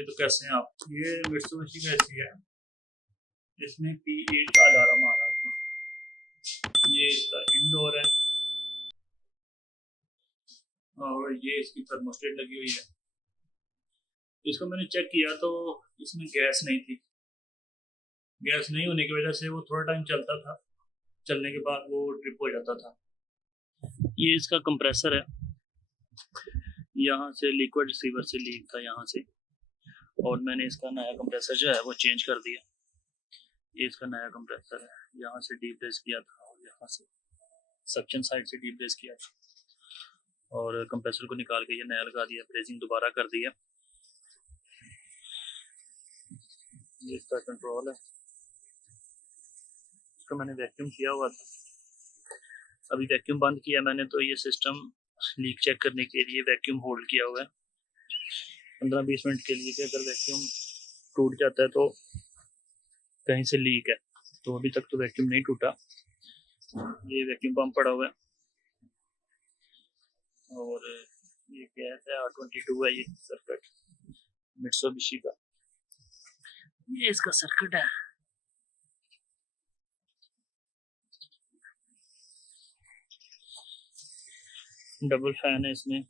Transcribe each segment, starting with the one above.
भाई तो कैसे हैं आप? ये मित्सुबिशी का एसी है, इसमें P8 का अलार्म आ रहा था। ये इसका इंडोर है और ये इसकी थर्मोस्टेट लगी हुई है। इसको मैंने चेक किया तो इसमें गैस नहीं थी। गैस नहीं होने की वजह से वो थोड़ा टाइम चलता था, चलने के बाद वो ट्रिप हो जाता था। ये इसका कंप्रेसर है, यहाँ से लिक्विड रिसीवर से लीक था यहाँ से, और मैंने इसका नया कंप्रेसर जो है वो चेंज कर दिया। ये इसका नया कंप्रेसर है, यहाँ से डीब्रेस किया था और यहाँ से सक्शन साइड से डीब्रेस किया था, और कंप्रेसर को निकाल के ये नया लगा दिया, ब्रेजिंग दोबारा कर दिया। ये इसका कंट्रोल है, इसको मैंने वैक्यूम किया हुआ था, अभी वैक्यूम बंद किया मैंने, तो ये सिस्टम लीक चेक करने के लिए वैक्यूम होल्ड किया हुआ है 15-20 मिनट के लिए, कि अगर वैक्यूम टूट जाता है तो कहीं से लीक है। तो अभी तक तो वैक्यूम नहीं टूटा। ये वैक्यूम पंप पड़ा हुआ है और ये गैस है R22 है, ये सर्किट मित्सुबिशी का, ये इसका सर्किट है। डबल फैन है इसमें,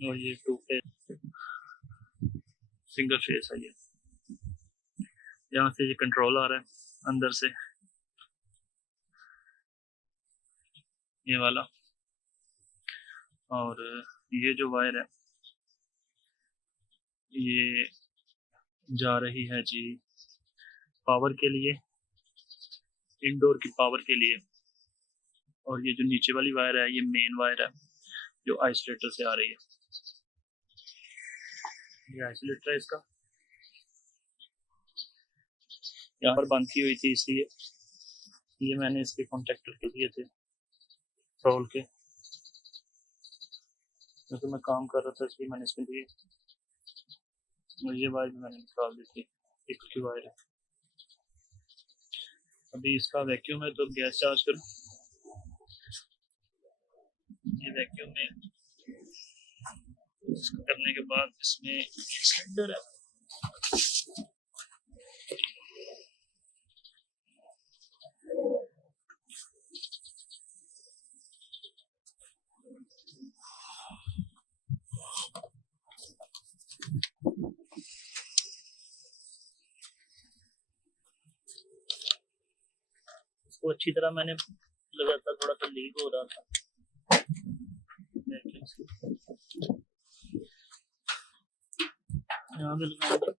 और ये 2 फेस सिंगल फेस है। ये यहाँ से ये कंट्रोल आ रहा है अंदर से, ये वाला, और ये जो वायर है ये जा रही है जी पावर के लिए, इंडोर की पावर के लिए। और ये जो नीचे वाली वायर है ये मेन वायर है जो आइसोलेटर से आ रही है। ये आइसोलेटर है इसका, यहाँ पर बंद की हुई थी इसलिए ये मैंने इसके कॉन्टेक्टर के दिए थे रोल के, क्योंकि मैं काम कर रहा था इसलिए मैंने इसमें दिए। और ये वायर भी मैंने निकाल दी थी, एक की वायर है। अभी इसका वैक्यूम है तो गैस चार्ज करूँ। ये वैक्यूम में इसको करने के बाद इसमें सिलेंडर है, इसको अच्छी तरह मैंने लगा था, थोड़ा सा लीक हो रहा था यहाँ पे लगाऊंगा।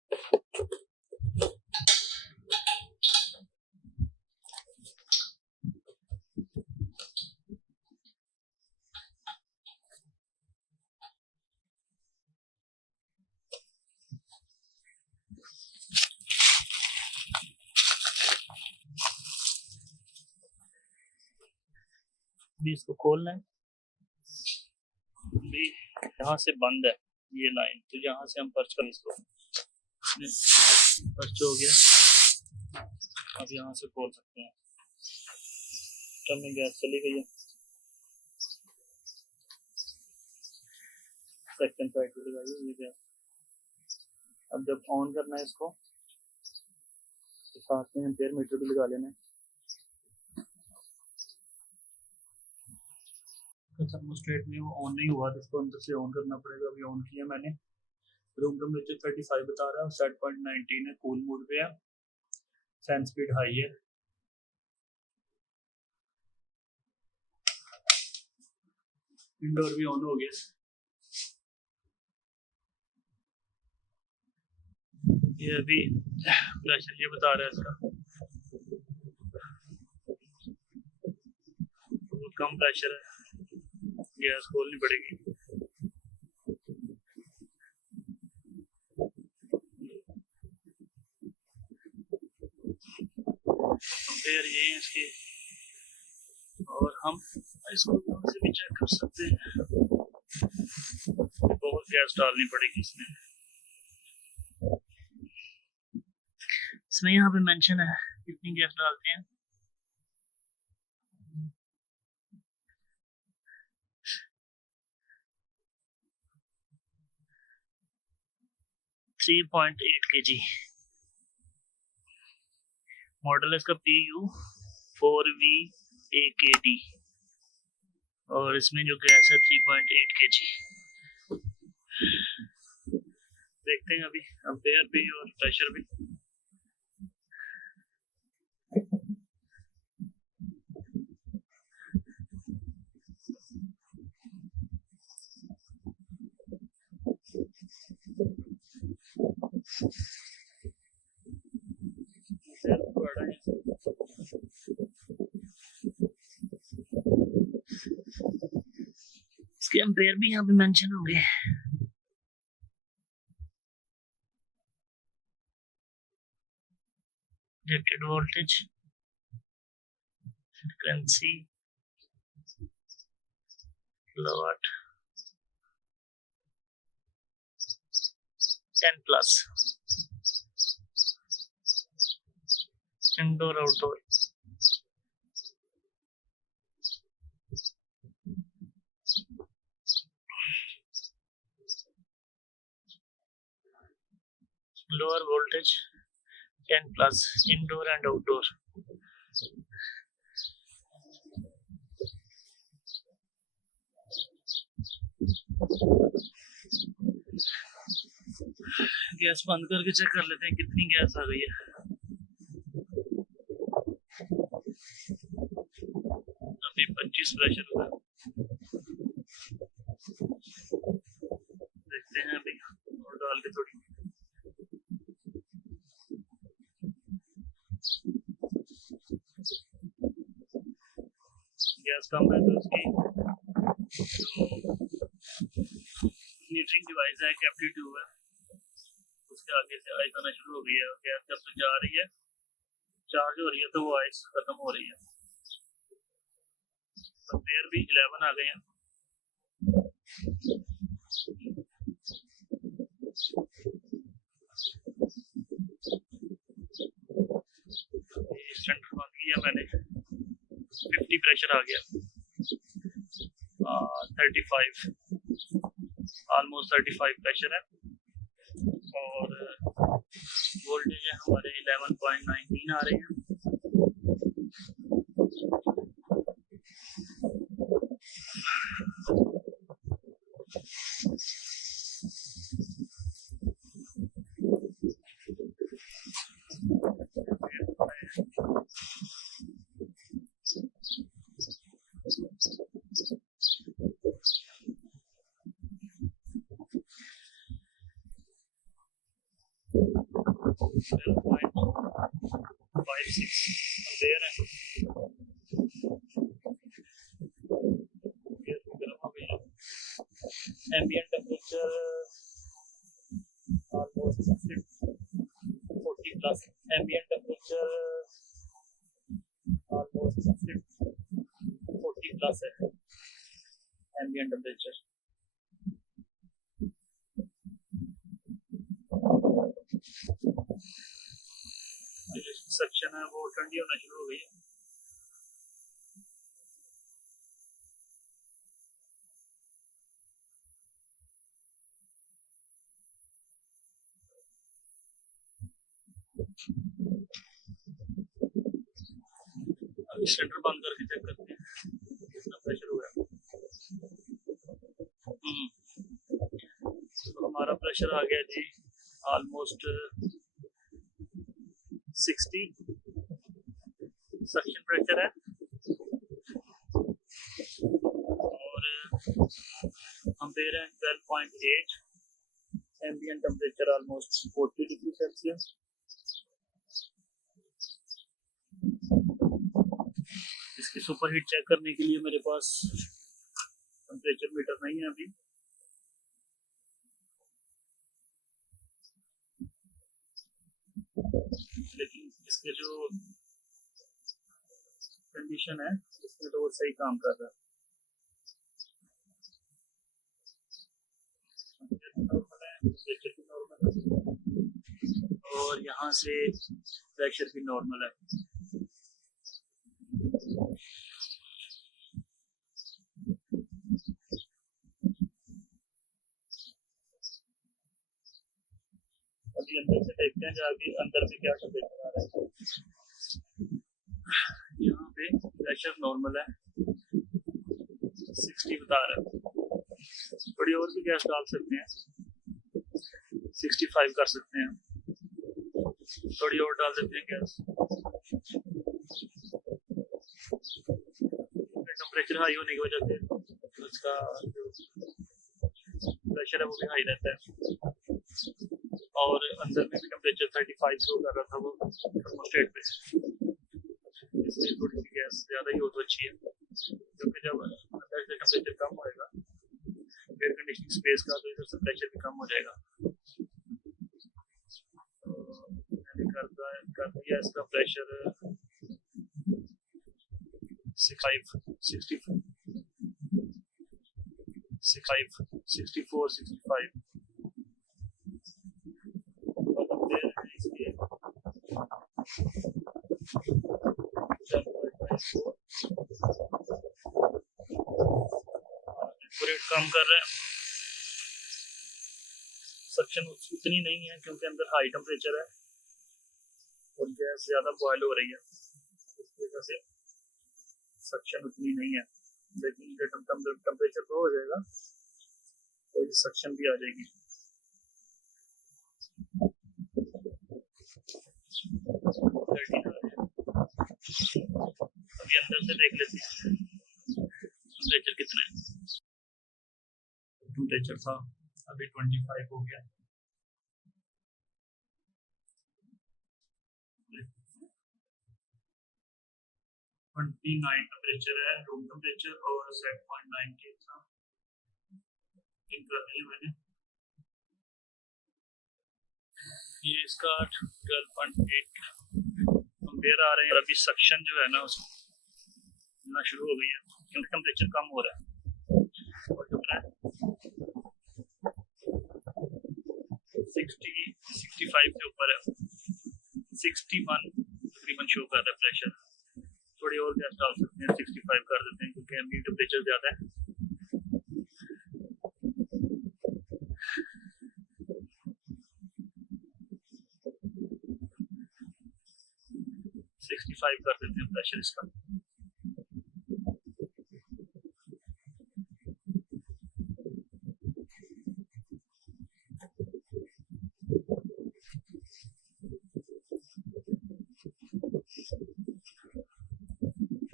भी इसको खोलना है, भी यहाँ से बंद है ये लाइन, तो यहाँ से हम पर्च कर इसको, पर्च हो गया। अब यहाँ से खोल सकते हैं। स्टव में गैस चली गई है, सेकंड साइड पे लगाइए ये गैस। अब जब ऑन करना है इसको तो साथ में एम्पेयर मीटर भी लगा लेना है। थर्मोस्टेट में वो ऑन नहीं हुआ तो इसको अंदर से ऑन करना पड़ेगा। अभी ऑन किया मैंने, रूम टेम्परेचर 35 बता रहा है, सेट पॉइंट 19 है, कूल मोड पे है, फैन स्पीड हाई है। इंडोर भी ऑन हो गया। ये अभी प्रेशर ये बता रहा है इसका, बहुत कम प्रेशर है, गैस खोलनी पड़ेगी। कंपेयर ये है इसके, और हम इसको से भी चेक कर सकते हैं। बहुत गैस डालनी पड़ेगी इसमें, इसमें यहाँ पे मेंशन है कितनी गैस डालते हैं। 3.8 kg। मॉडल है इसका PU4VAKD और इसमें जो गैस है 3.8 kg। देखते हैं अभी एम्पेयर भी और प्रेशर भी। इसके एम्पेयर भी यहाँ पे मेंशन होंगे। Rated voltage, frequency, kilowatt, 10+, indoor outdoor. Lower voltage 10+, indoor and outdoor. Gas बंद करके चेक कर लेते हैं कितनी गैस आ गई है। अभी 25 प्रेशर हुआ। देखते हैं अभी और डाल के थोड़ी। गैस कम है तो उसकी मीटरिंग डिवाइस है, कैप्टिव ट्यूब है, उसके आगे से आइस आना शुरू हो गई है। गैस जब तो जा रही है, चार्ज हो रही है, तो वो आइस खत्म हो रही है। एम्पेयर भी 11 आ गए हैं। सेंटर बंद किया मैंने, 50 प्रेशर आ गया, 35, ऑलमोस्ट 35 प्रेशर है और वोल्टेज है हमारे 11.19 आ रहे हैं। Ambient temperature almost 40+, ambient temperature almost 40+ है एम्बिएंट टेम्परेचर। जो सेक्शन है वो ठंडी होना शुरू हो गई है। अभी सिलेंडर बंद करके चेक करते हैं कितना प्रेशर हुआ है। तो हमारा प्रेशर आ गया जी ऑलमोस्ट 60 सक्शन प्रेशर है और एम्पेयर है 12.8, ambient temperature almost 40 degree Celsius. इसकी सुपर हीट चेक करने के लिए मेरे पास टेम्परेचर मीटर नहीं है अभी, लेकिन इसके जो कंडीशन है इसमें तो वो सही काम कर रहा है। और यहाँ से प्रेशर भी नॉर्मल है। अभी अंदर से देखते हैं जाके अंदर में क्या टेम्परेचर आ रहा है। यहाँ पे प्रेशर नॉर्मल है, 60 बता रहा है। थोड़ी और भी गैस डाल सकते हैं, 65 कर सकते हैं, थोड़ी और डाल देते हैं गैस। टेम्परेचर हाई होने की वजह से उसका जो प्रेशर है वो भी हाई रहता है, और अंदर में भी टेम्परेचर 35 शो कर रहा था वो थर्मोस्टेट पे, इसलिए थोड़ी सी गैस ज़्यादा ही हो तो अच्छी है, क्योंकि जब अंदर से टेम्परेचर कम होएगा एयर कंडीशनिंग स्पेस का, तो इधर से प्रेशर भी कम हो जाएगा। तो मैंने कर दिया इसका प्रेशर 65, 64, 65 इसलिए एक्यूरेट काम कर रहा है। सक्शन उतनी नहीं है क्योंकि अंदर हाई टेम्परेचर है और गैस ज़्यादा बॉयल हो रही है, इस वजह से सक्शन उतनी नहीं है, लेकिन जब टेम्परेचर लो हो जाएगा तो ये सक्शन भी आ जाएगी। अभी अंदर से देख लेते हैं टेम्परेचर कितना है। टेम्परेचर था अभी 25 हो गया। 29 टेम्परेचर है रूम टेम्परेचर, और सेट पॉइंट 98 था। टिक कर दिया मैंने। ये इसका 12.8 एम्पेयर आ रहे हैं। अभी सक्शन जो है ना उसको मिलना शुरू हो गई है क्योंकि टेम्परेचर कम हो रहा है, और कितना है 65 के ऊपर है, 61 तकरीबन शो कर रहा है प्रेशर। थोड़ी और गैस डाल सकते हैं, 65 कर देते हैं क्योंकि एम्बिएंट टेम्परेचर ज़्यादा है। कर देते हैं प्रेशर इसका।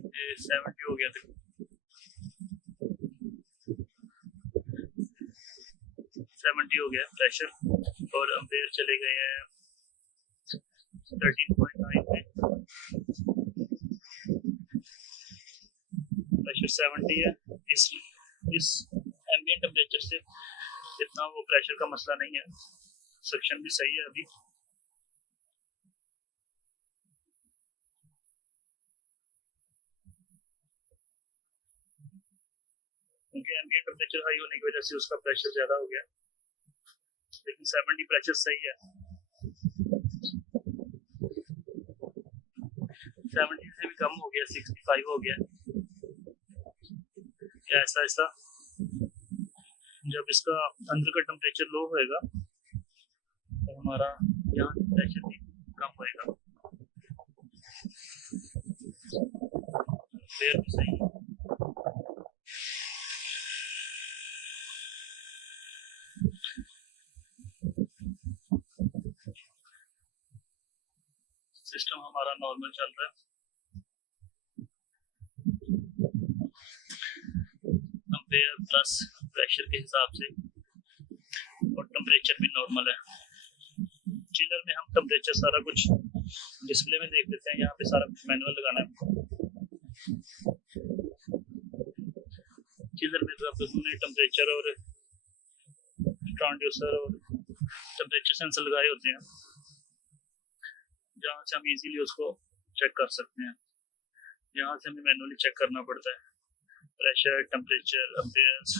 ये 70 हो गया था, 70 हो गया प्रेशर, और एम्पेयर चले गए हैं 13.9 पे। प्रेशर 70 है। इस एम्बिएंट टेम्परेचर से इतना वो प्रेशर का मसला नहीं है, सक्शन भी सही है अभी। क्योंकि एम्बिएंट टेम्परेचर हाई होने की वजह से उसका प्रेशर ज़्यादा हो गया, लेकिन 70 प्रेशर सही है। 70 से भी कम हो गया, 65 हो गया। ऐसा ऐसा जब इसका अंदर का टेम्परेचर लो होएगा तो हमारा यहाँ प्रेशर भी कम होएगा। भी सही है। सिस्टम हमारा नॉर्मल चल रहा है, एम्पेयर प्लस प्रेशर के हिसाब से, और टेम्परेचर भी नॉर्मल है। चिलर में हम टेम्परेचर सारा कुछ डिस्प्ले में देख लेते हैं, यहाँ पे सारा कुछ मैनुअल लगाना है। चिलर में तो हमने टेम्परेचर और ट्रांसड्यूसर और टेम्परेचर सेंसर लगाए होते हैं, जहाँ से हम इजीली उसको चेक कर सकते हैं। यहाँ से हमें मैनुअली चेक करना पड़ता है प्रेशर, टेम्परेचर, एम्पेयर्स।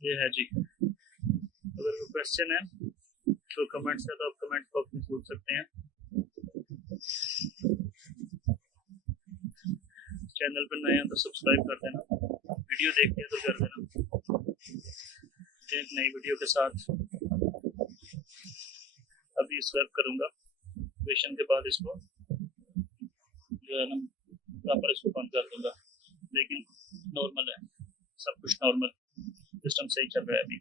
ये है जी। अगर कोई क्वेश्चन है तो कमेंट्स है तो आप कमेंट बॉक्स में पूछ सकते हैं। चैनल पर नए हैं तो सब्सक्राइब कर देना, वीडियो देखते हैं तो कर देना। एक नई वीडियो के साथ अभी स्वेप करूँगा, क्वेश्चन के बाद इसको जो है ना प्रॉपर इसको बंद कर दूँगा। लेकिन नॉर्मल है, सब कुछ नॉर्मल, सिस्टम सही चल रहा है अभी।